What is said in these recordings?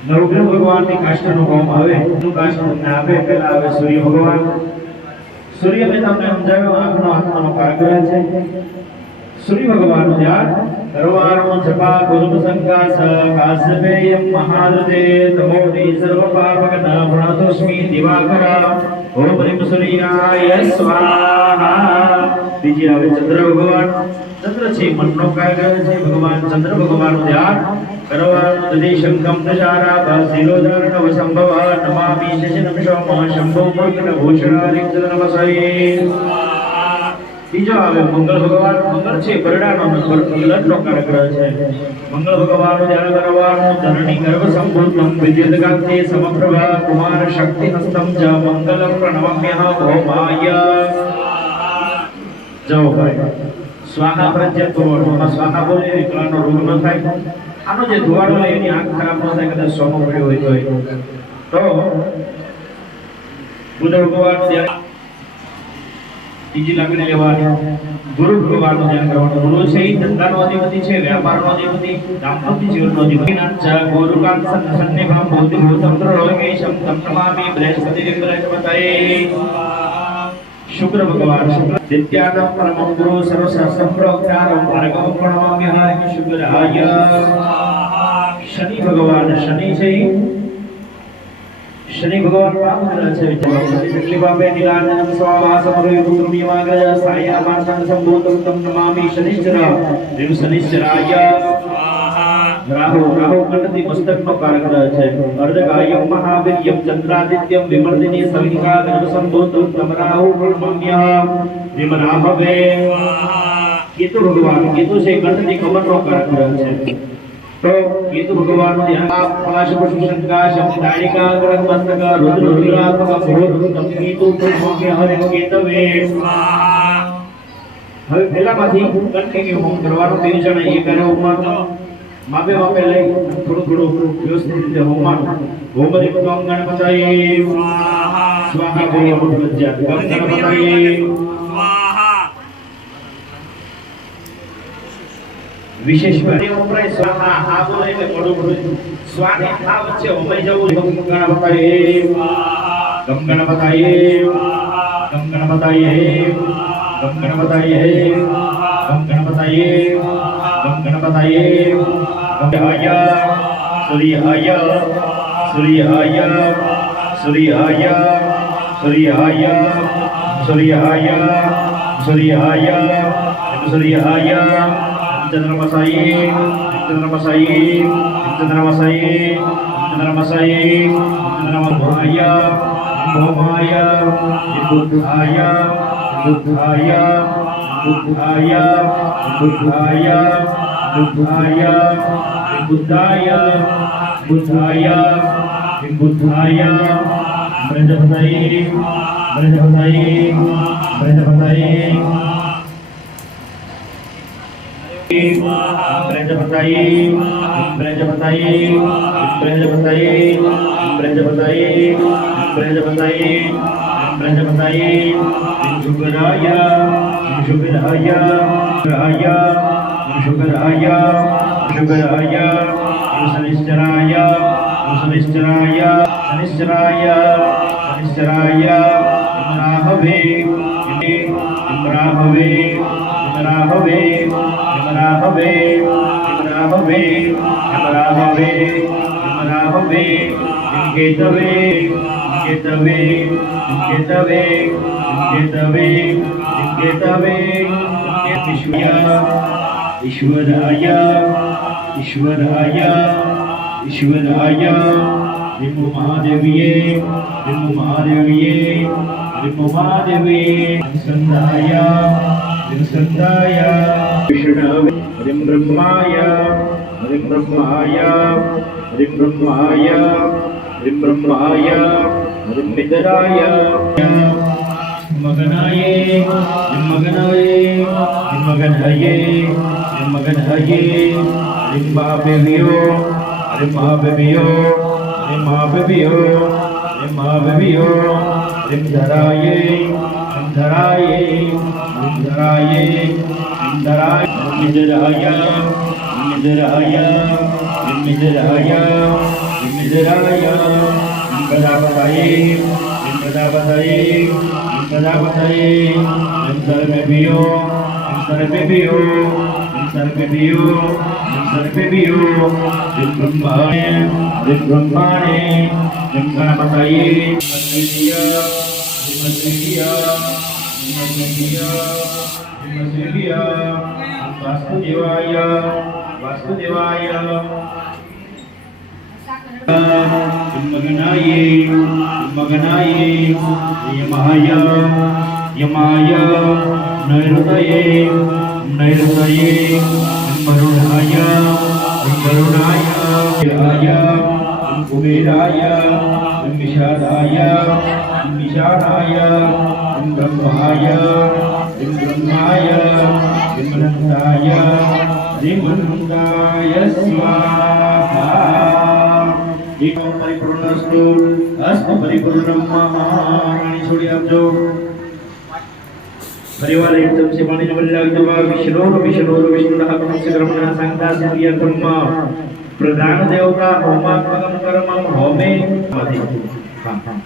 નવગ્રહ ભગવાનની કાષ્ઠનો હોમ આવે કાષ્ઠ આપે પહેલા આવે સૂર્ય ભગવાન સૂર્ય મેં તમને સમજાવ્યો આંખનો આત્માનો કારગ્રહ છે સૂર્ય ભગવાનનું ધ્યાન સર્વાર્મ જપા ગુરુમ સંકાસ કાશ્યપેયમ મહાદતે તમોનિ સર્વ પાપકન પ્રણતોસ્મિ દિવાકર ઓમ હ્રીમ સૂર્યાય સ્વાહા બીજી આવે ચંદ્ર ભગવાન ચંદ્ર છે મનનો કારગ્રહ છે ભગવાન ચંદ્ર ભગવાનનું ધ્યાન કરવાદિ શંકમ દશારા બાસિલોદારણ વસંભવ નમામિ શશિનમ શોમ શંભો મગ્ન ભૂષણારિ નમસ્તે બીજો આવે મંગળ ભગવાન મંગળ છે બરડાનો નંબર મંગળનો કારગ્રહ છે મંગળ ભગવાનનું ધ્યાન કરવાનું ધરણી ગર્ભ સંભૂતમ વિદ્યુતકાંતે સમપ્રભા કુમાર શક્તિ હસ્તમ ચ મંગલમ પ્રણવમ્યઃ ભૌમાય જો ભાઈ સ્વાહા પ્રત્યય પૂર્વમાં સ્વાહા બોલે વિકલાનો રોગ ન થાય આનો જે ધુવાડો હોય એની આંખ ખરાબ ન થાય કદાચ સોનો પડ્યો હોય તો બુદ્ધ ભગવાન બીજી લાગણી લેવાની ગુરુ ભગવાનનું ધ્યાન કરવાનું ગુરુ છે એ ધંધાનો અધિપતિ છે વ્યાપારનો અધિપતિ દાંપત્ય જીવનનો અધિપતિ નાચ ગુરુકાંત સન્નિભામ બૌદ્ધિ ભૂતમ ત્રલોકેશમ તમ નમામિ બૃહસ્પતિ બૃહસ્પતયે શુક્ર ભગવાન શુક્ર દિત્યાદમ પરમં ગુરુ સર્વશાસ્ત્રમ પ્રોક્તારમ ભાર્ગવમ પ્રણમામ્યઃ શુક્રાય શનિ ભગવાન શનિ છે શનિ ભગવાન પાવન છે વિચલિત બાબે નિલાનમ સ્વાવાસમ રોય પુત્રમ યમાગ્રજ સાયા માર્તન સંબોધમ તમ નમામિ શનિશ્ચર દેવ શનિશ્ચરાય રાહુ કંઠથી મસ્તકનો કારગ્રહ છે અર્ધકાયમ મહાવીર્યમ ચંદ્રાદિત્યમ વિમર્દિની સવિકા ગર્ભ સંભૂતમ તમ રાહુ પ્રણમામ્યઃ વિમરાહવે કેતુ ભગવાન કેતુ છે કંઠથી કમરનો કારગ્રહ છે तो केतु भगवान ध्यान पाश पशु संकाशम दाड़िका ग्रह मस्तक रुद्र रुद्रात्मक भूत केतु प्रभुके हरे केतवे स्वाहा હવે પહેલામાંથી કન્ટિન્યુ હોમ કરવાનો 3 જણા એ કરે હોમમાં માપે લઈ થોડું વ્યવસ્થિત રીતે હોમમાં ઓમ હરિ ઓમ ગણપતયે સ્વાહા સ્વાહા બોલો મુદ્જા ગણપતયે વિશેષ વપરાય સ્વાહા આ બોલે એટલે પડું સ્વાને આ વચ્ચે હોમાઈ જવું ગણપતયે સ્વાહા ગણપતયે સ્વાહા ગણપતયે ગણપતયે ગણપતયે ગણપતયે સૂર્યાય સૂર્યાય સૂર્યાય સૂર્યાય સૂર્યાય સૂર્યાય સૂર્યાય चंद्रमसाये चंद्रमसाये चंद्रमसाये चंद्रमसाये चंद्रमसाय भौमाय बुद्धाय बुद्धाय बुद्धाय बुद्धाय बुद्धाय बुद्धाय बुद्धाय बुद्धाय ब्रजपतये ब्रजपतये ब्रजपतये ब्रजपतये ब्रजपतये ब्रजपतये ब्रजपतये ब्रजपतये ब्रजपतये शुक्राय शुक्राय शुक्राय शुक्राय शुक्राय शनिश्चराय शनिश्चराय शनिश्चराय शनिश्चराय राहवे राहवे राहवे केतवे केतवे केतवे केतवे केतवे ईश्वराय ईश्वराय ईश्वराय रिमु महादेवीये रिमु महादेवीये रिमु महादेवीये संदाय विष्णवे रिम ब्रह्माय रिम ब्रह्माय रिम ब्रह्माय रिम ब्रह्माय रिम मित्राय मगनाये रिम मगनाये रिम मगनाये रिम मगनाये रिम बाबेवियो रिम बाबेवियो रिम बाबेवियो रिम बाबेवियो रिम धराये रिम धराये रिम धराये रिम धराय मिजराय मिजराय मिजराय मिजराय गदापताये गदापताये गदापताये सर्वेभ्यो सर्वेभ्यो सर्वेभ्यो सर्वेभ्यो ब्रह्माय ब्रह्माणे गणपतये मद्वितीय मद्वितीय मद्वितीय मद्वितीय वासुदेवाय वासुदेवाय मगनाये मगनाये यमाय यमाय नैऋतये नैऋतये वरुणाय वरुणाय आय कुबेराय विषादाय विषादाय ब्रह्माय ब्रह्माय विमनन्दाय विमनन्दाय स्वाहा एक परिपूर्णस्तु अस्तु परिपूर्णम पाणी छोड़ी आपजो परिवार एकदम से पानी जमने लग दो विष्णु विष्णुः कमस्य कर्मणः संघा सिद्ध्यर्थम प्रधान देवता होमात्मकं कर्मं होमे मधि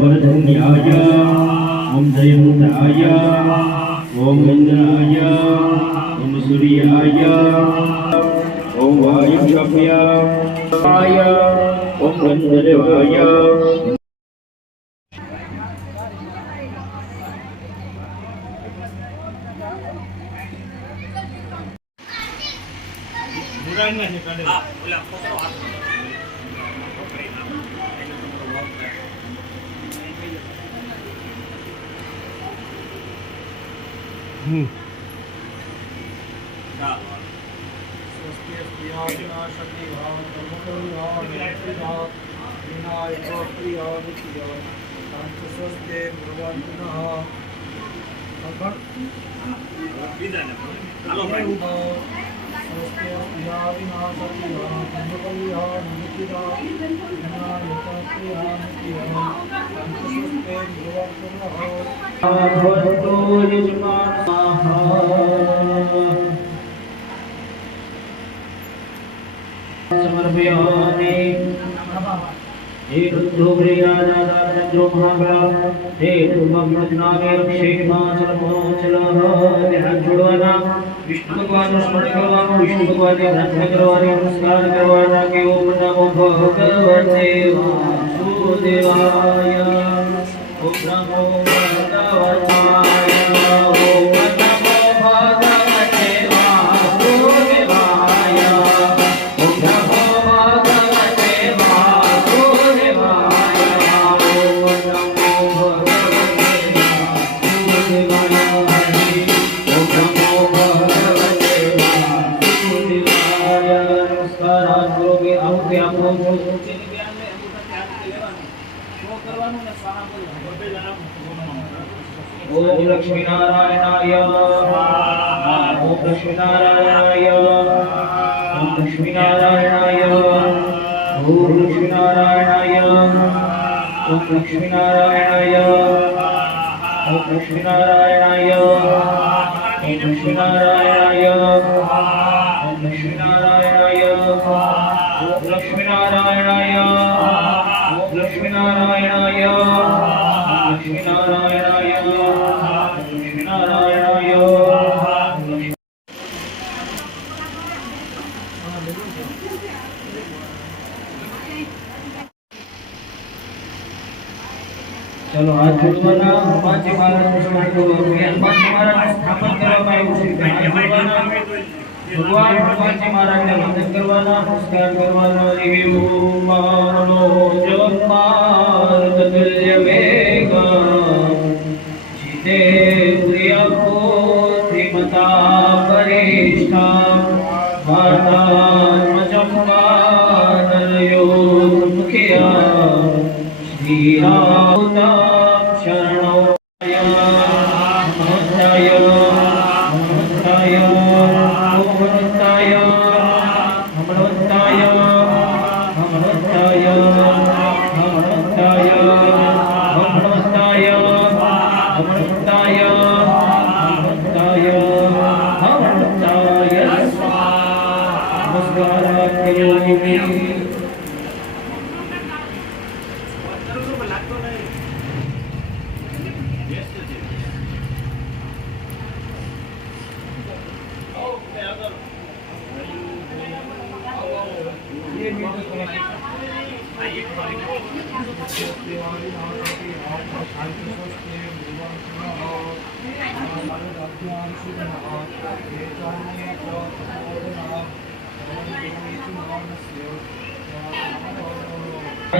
वरधन्याय ओम जयमुदाय ओम इंद्राय ओम सूर्याय ओम वायुशव्याय ओम गंधर्वाय समर्पयामि हे रुद्रो महाबला हे दुर्मग्नामे क्षेमाचलमोचलः ध्यान जोड़वाना विष्णु भगवान स्मरण करवाना विष्णु भगवान के ध्यान करवाना नमस्कार करवाना के ओम नमो भगवते वासुदेवाय ओम नमो भगवताय ओम नमो भगवते वासुदेवाय ओम नमो भगवते वासुदेवाय ओम नमो भगवते वासुदेवाय ओम नमो भगवते वासुदेवाय नमस्कार हाथ जोड़ोगे आओगे आप लोग ओम लक्ष्मी नारायणाय ओम लक्ष्मी नारायणाय ओम लक्ष्मी नारायणाय ओम लक्ष्मी नारायणाय ओम लक्ष्मी नारायणाय ओम लक्ष्मी नारायणाय ओम लक्ष्मी नारायणाय ओम लक्ष्मी नारायणाय ओम लक्ष्मी नारायणाय ओम लक्ष्मी नारायणाय लक्ष्मी नारायणाय लक्ष्मी नारायणाय चलो हाथ जोड़वाना हनुमानजी महाराज નું સ્મરણ કરો હનુમાનજી મહારાજ સ્થાપન કરવામાં આવ્યું છે હાથ જોડવાના ભગવાન હનુમાનજી મહારાજને વંદન કરવાના નમસ્કાર કરવાના દિવ્ય માનો જગન્નાથ તુલ્ય વેગ જીતે પ્રિયકો ધીમતા પરિષ્ઠા વાર્તાત્મચંપાનરયો મુખ્યા શ્રી રામ શરણો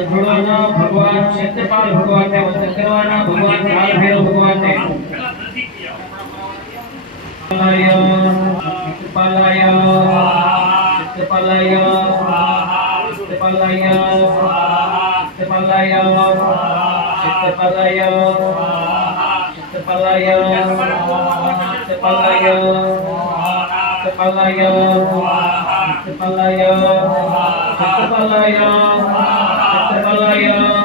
જોડવાના ભગવાન ક્ષેત્રપાલ ભગવાનને વંદન કરવાના ભગવાન કાલ ભૈરવ ભગવાનને ક્ષેત્રપાલાય ક્ષેત્રપાલાય ક્ષેત્રપાલાય ક્ષેત્રપાલાય ક્ષેત્રપાલાય ક્ષેત્રપાલાય ક્ષેત્રપાલાય ક્ષેત્રપાલાય ક્ષેત્રપાલાય ક્ષેત્રપાલાય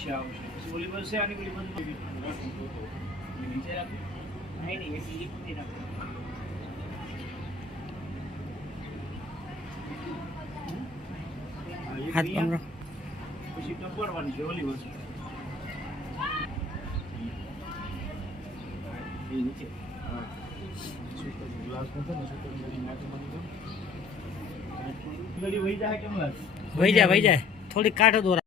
નીચે આવશે પછી ઓલી બાજુ છે આની ઓલી બાજુ નીચે રાખો નહીં એટલી લીટી રાખો હાથ પકડો પછી ટપડવાની છે ઓલી બાજુ એ નીચે હા ગ્લાસ નતો ને સુપર મેરી નાખી મને તો ગડી વહી જાય કેમ લાગે વહી જાય થોડી કાઢો દોરા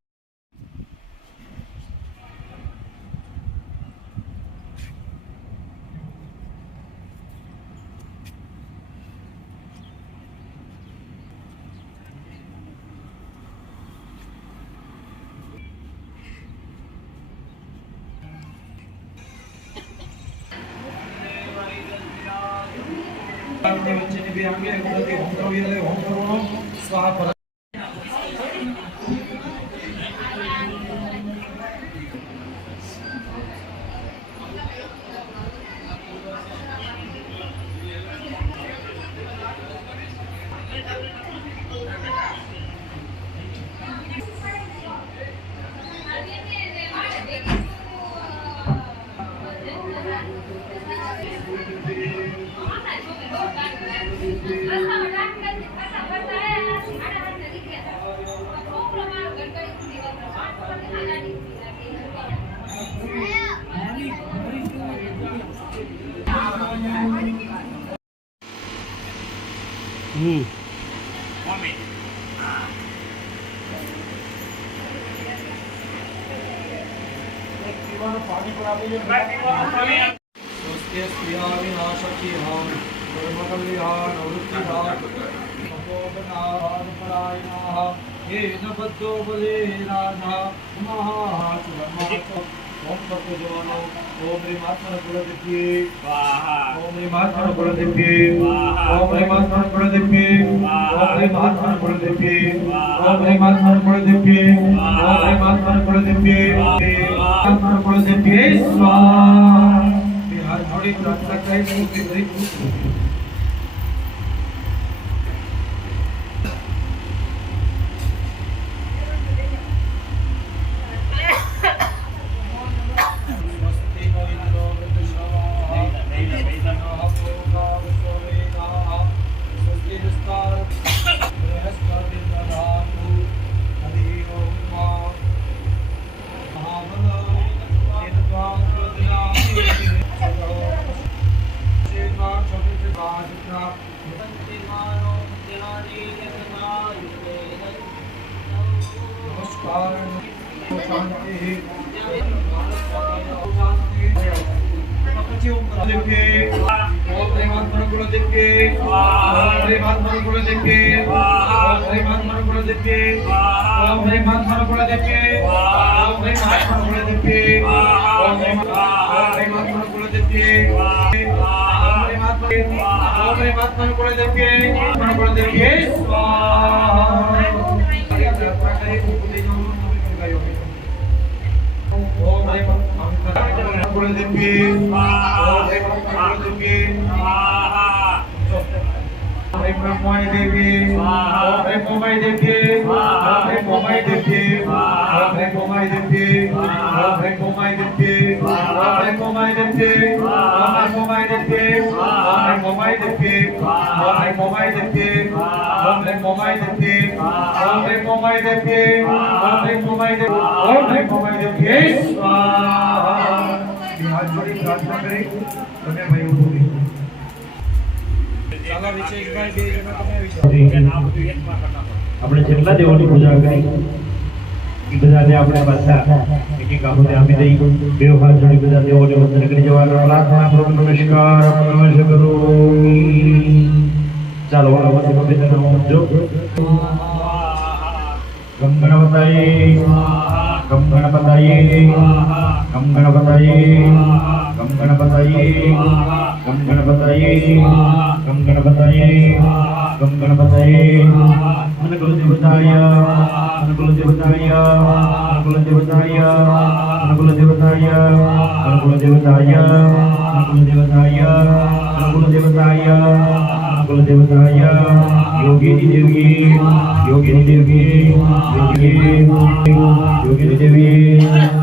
આપણે જેટલા દેવોની પૂજા કરી એ બધાને આપણે પાછા એક એક આહુતિ આપી દઈ બે હાથ જોડી બધા દેવોને વંદન કરી જવાનો પ્રાર્થના પ્રભુ નમસ્કાર નમસ્કાર કરો ચાલો વાળા પવિત્ર જો ગમ ગણપતયે ગમ ગણપતયે ગમ ગણપતયે ગમ ગણપતયે ગમ ગણપતયે ગમ ગણપતયે ગમ ગણપતયે અનુકૂળ દેવતાય અનુકૂળ દેવતાય અનુકૂળ દેવતાય અનુકૂળ દેવતાય અનુકૂળ દેવતાય અનુકૂળ દેવતાય અનુકૂળ દેવતાય कुलदेवताय योगिनी देवी योगिनी देवी योगिनी देवी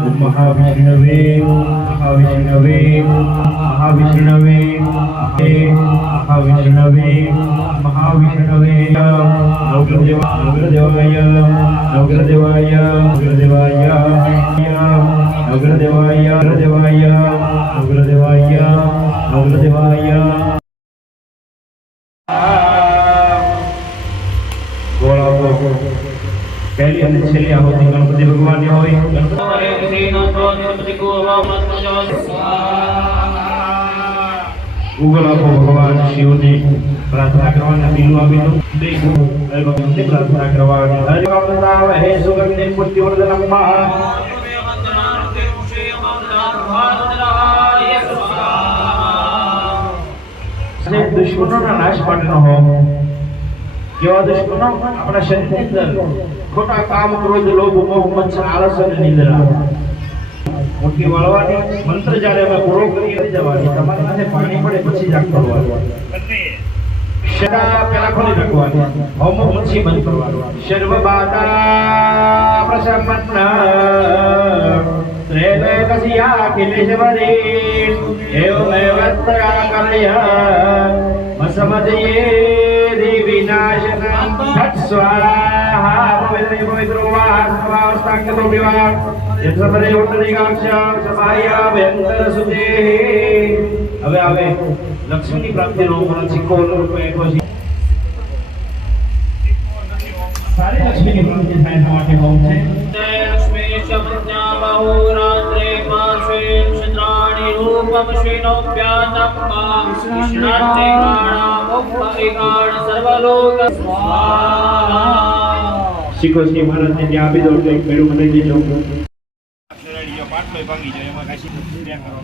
ओम महाविष्णवे महाविष्णवे महाविष्णवे महाविष्णवे महाविष्णवे नवग्रहदेवाय नवग्रहदेवाय नवग्रहदेवाय नवग्रहदेवाय नवग्रहदेवाय नवग्रहदेवाय नवग्रहदेवाय पहली અને છેલ્લી આહુતિ ગણપતિ ભગવાનની હોય ગૂગલ આપો ભગવાન શિવને પ્રાર્થના કરવાના બીલું આપી દો ભગવાનને પ્રાર્થના કરવાની હરિ ભગવાન હે સુગંધિ પુષ્ટિવર્ધનમ મહા દુશ્મનોના નાશ માટેનો હોમ કેવા દુશ્મનો આપણા શરીરની અંદર ખોટા કામ ક્રોધ લોભ મોહ મત્સર આળસ અને નિંદ્રા મુઠ્ઠી વાળવાની મંત્ર જ્યારે અમે પૂરો કરી જવાની તમારી માથે પાણી પડે પછી જ આગ કરવાનું શરા પેલા ખોલી રાખવાની હોમ પછી બંધ કરવાનું સર્વ બાધા પ્રશમન્ન ત્રેલોકસ્યા કિલેશવરે એવમેવ તયા કરયા મસમદયે વિનાશનમ તत् સ્વાહા પવિત્રો વાસ્તવાસ્તાંગતો વિવા યત્રપરે ઉત્તરીકાક્ષ સભાયા વેંતર સુતે હવે આવે લક્ષ્મીની પ્રાપ્તિનો સિક્કો રૂપે કોશી સારી લક્ષ્મીની પ્રાપ્તિ થાય માટે હોમ છે લક્ષ્મી શબ્દા બહુરાત્રે માસે ક્ષત્રાણી રૂપમ શ્રીનોપ્યાતમ કૃષ્ણાત્રે ગાણા મુક્તિગાણ સર્વલોક સ્વાહા શ્રી મહારાજને ત્યાં આપી દો એટલે મેળું બનાવી દેજો પાટલો ભાંગી જાય એમાં કાશી ત્યાં કરો